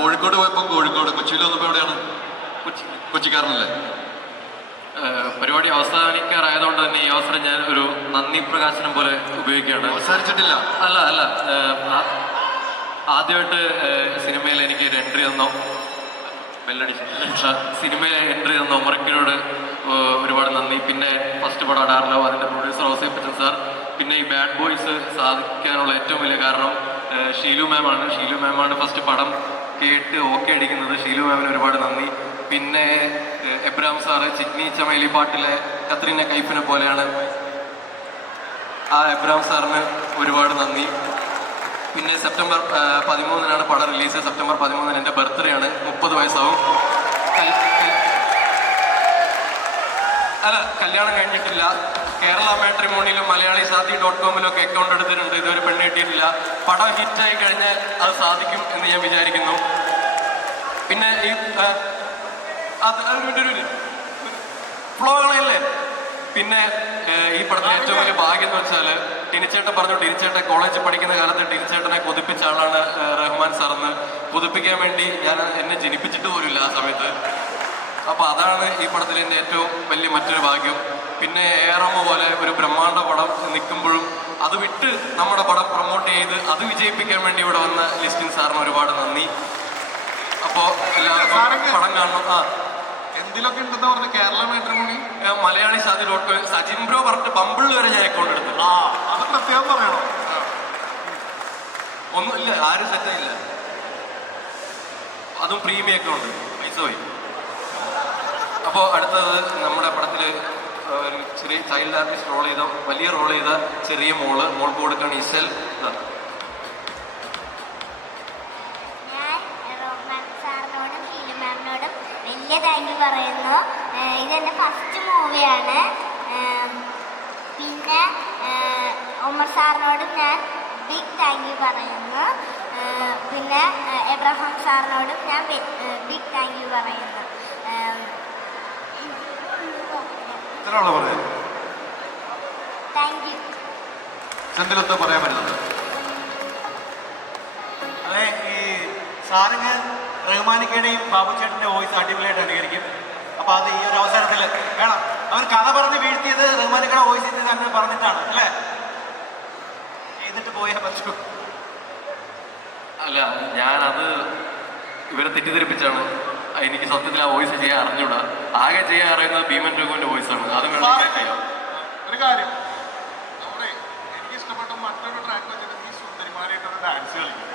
കോഴിക്കോട് പോയപ്പോൾ കോഴിക്കോട്, കൊച്ചിയിൽ വന്നപ്പോൾ എവിടെയാണ്? കൊച്ചിക്കാരനല്ലേ? പരിപാടി അവസാനിക്കാറായതുകൊണ്ട് തന്നെ ഈ അവസരം ഞാൻ ഒരു നന്ദി പ്രകാശനം പോലെ ഉപയോഗിക്കുകയാണ്. അവസാനിച്ചിട്ടില്ല. അല്ല, ആദ്യമായിട്ട് സിനിമയിൽ എനിക്ക് ഒരു എൻട്രി തന്നോ, സിനിമയിൽ എൻട്രി തന്ന ഒമർക്കിനോട് ഒരുപാട് നന്ദി. പിന്നെ ഫസ്റ്റ് പടം അടാറിലോ അതിൻ്റെ പ്രൊഡ്യൂസർ ഔസേപ്പച്ചൻ സാർ. പിന്നെ ഈ ബാഡ് ബോയ്സ് സാധിക്കാനുള്ള ഏറ്റവും വലിയ കാരണം ഷീലു മാമാണ് ഫസ്റ്റ് പടം കേട്ട് ഓക്കെ അടിക്കുന്നത്. ഷീലു മാമിന് ഒരുപാട് നന്ദി. പിന്നെ എബ്രാം സാറ്, ചിറ്റ്നി ചമേലി പാട്ടിലെ കത്രീന കൈഫിനെ പോലെയാണ്, ആ എബ്രാം സാറിന് ഒരുപാട് നന്ദി. പിന്നെ സെപ്റ്റംബർ 13 പടം റിലീസ്. സെപ്റ്റംബർ 13 എൻ്റെ ബർത്ത്ഡേ ആണ്, 30 വയസ്സാവും. കല്യാണം കഴിഞ്ഞിട്ടില്ല. കേരള മാട്രിമോണിയിലും മലയാളിസാദി.com ഒക്കെ അക്കൗണ്ട് എടുത്തിട്ടുണ്ട്. ഇതുവരെ പെണ്ണ് കിട്ടിയിട്ടില്ല. പടം ഹിറ്റായി കഴിഞ്ഞാൽ അത് സാധിക്കും എന്ന് ഞാൻ വിചാരിക്കുന്നു. പിന്നെ ഈ ഫ്ലോകളല്ലേ. പിന്നെ ഈ പടത്തിൽ ഏറ്റവും വലിയ ഭാഗ്യം എന്ന് വെച്ചാൽ ടിനിച്ചേട്ടൻ പറഞ്ഞു, ടിനിച്ചേട്ടൻ കോളേജിൽ പഠിക്കുന്ന കാലത്ത് ടിനിച്ചേട്ടനെ കൊതിപ്പിച്ച ആളാണ് റഹ്മാൻ സാറെന്ന്. കൊതിപ്പിക്കാൻ വേണ്ടി എന്നെ ജനിപ്പിച്ചിട്ട് പോലുമില്ല ആ സമയത്ത്. അപ്പോൾ അതാണ് ഈ പടത്തിൽ എൻ്റെ ഏറ്റവും വലിയ മറ്റൊരു ഭാഗ്യം. പിന്നെ ഏറമ്മ പോലെ ഒരു ബ്രഹ്മാണ്ഡ പടം നിൽക്കുമ്പോഴും അത് വിട്ട് നമ്മുടെ പടം പ്രൊമോട്ട് ചെയ്ത് അത് വിജയിപ്പിക്കാൻ വേണ്ടി ഇവിടെ വന്ന ലിസ്റ്റിൻ സാറിന് ഒരുപാട് നന്ദി. അപ്പോൾ എല്ലാവർക്കും പടം കാണണം. എന്തിലൊക്കെ ഉണ്ടെന്ന് പറഞ്ഞ കേരള മാട്രിമോണി, മലയാളിസാദി.com, സജിൻ ബ്രോ പറഞ്ഞിട്ട് ബമ്പിൾ വരെ ഞാൻ അക്കൗണ്ട് എടുത്തു. അത് പ്രത്യേകം പറയണം. ഒന്നുമില്ല, ആരും സെറ്റായില്ല. അതും പ്രീമിയം അക്കൗണ്ട്, പൈസ പോയി. അപ്പോൾ അടുത്തത് നമ്മുടെ പടത്തിൽ ഒരു ചെറിയ ചൈൽഡ് ആർട്ടിസ്റ്റ് റോൾ ചെയ്ത, വലിയ റോൾ ചെയ്ത ചെറിയ മോൾക്ക് കൊടുക്കുകയാണ് ഇസൽ. വലിയ താങ്ക് യു പറയുന്നു. ഇതെൻ്റെ ഫസ്റ്റ് മൂവിയാണ്. പിന്നെ ഒമർ സാറിനോടും ഞാൻ ബിഗ് താങ്ക് യു പറയുന്നു. പിന്നെ എബ്രഹാം സാറിനോടും ഞാൻ ബിഗ് താങ്ക് യു പറയുന്നു. Thank you. സെന്തിലെന്താ പറയാൻ പറ്റുന്നത്? അതെ, ഈ സാറിന് റഹ്മാനിക്കയുടെയും ബാബുച്ചേട്ടൻ്റെ വോയിസ് അടിപൊളിയായിട്ട് അനുകരിക്കും. അപ്പോൾ അത് ഈ ഒരു അവസരത്തിൽ വേണം. അവർ കഥ പറഞ്ഞ് വീഴ്ത്തിയത് റഹ്മാനിക്കയുടെ വോയിസിൽ തന്നെ പറഞ്ഞിട്ടാണ് അല്ലേ? ചെയ്തിട്ട് പോയാൽ പറ്റൂ. അല്ല, ഞാനത് ഇവരെ തെറ്റിദ്ധരിപ്പിച്ചാണ്. എനിക്ക് സത്യത്തിൽ ആ വോയിസ് ചെയ്യാൻ അറിഞ്ഞൂടാ. ആകെ ചെയ്യാൻ അറിയുന്നത് ഭീമൻ രഘുവിൻ്റെ വോയിസാണ്. അത് ചെയ്യാം. ഒരു കാര്യം, നമ്മുടെ എനിക്ക് ഇഷ്ടപ്പെട്ട മറ്റൊരു ട്രാക്ക് വെച്ചിട്ട് ഈ സുന്ദരിമാരായിട്ടൊരു ഡാൻസ് കളിക്കും.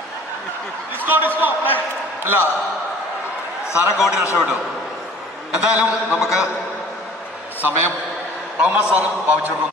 അല്ല, സാറെ കോടി രക്ഷപ്പെട്ടു. എന്തായാലും നമുക്ക് സമയം തോമസ് സാറും ഭാവിച്ചു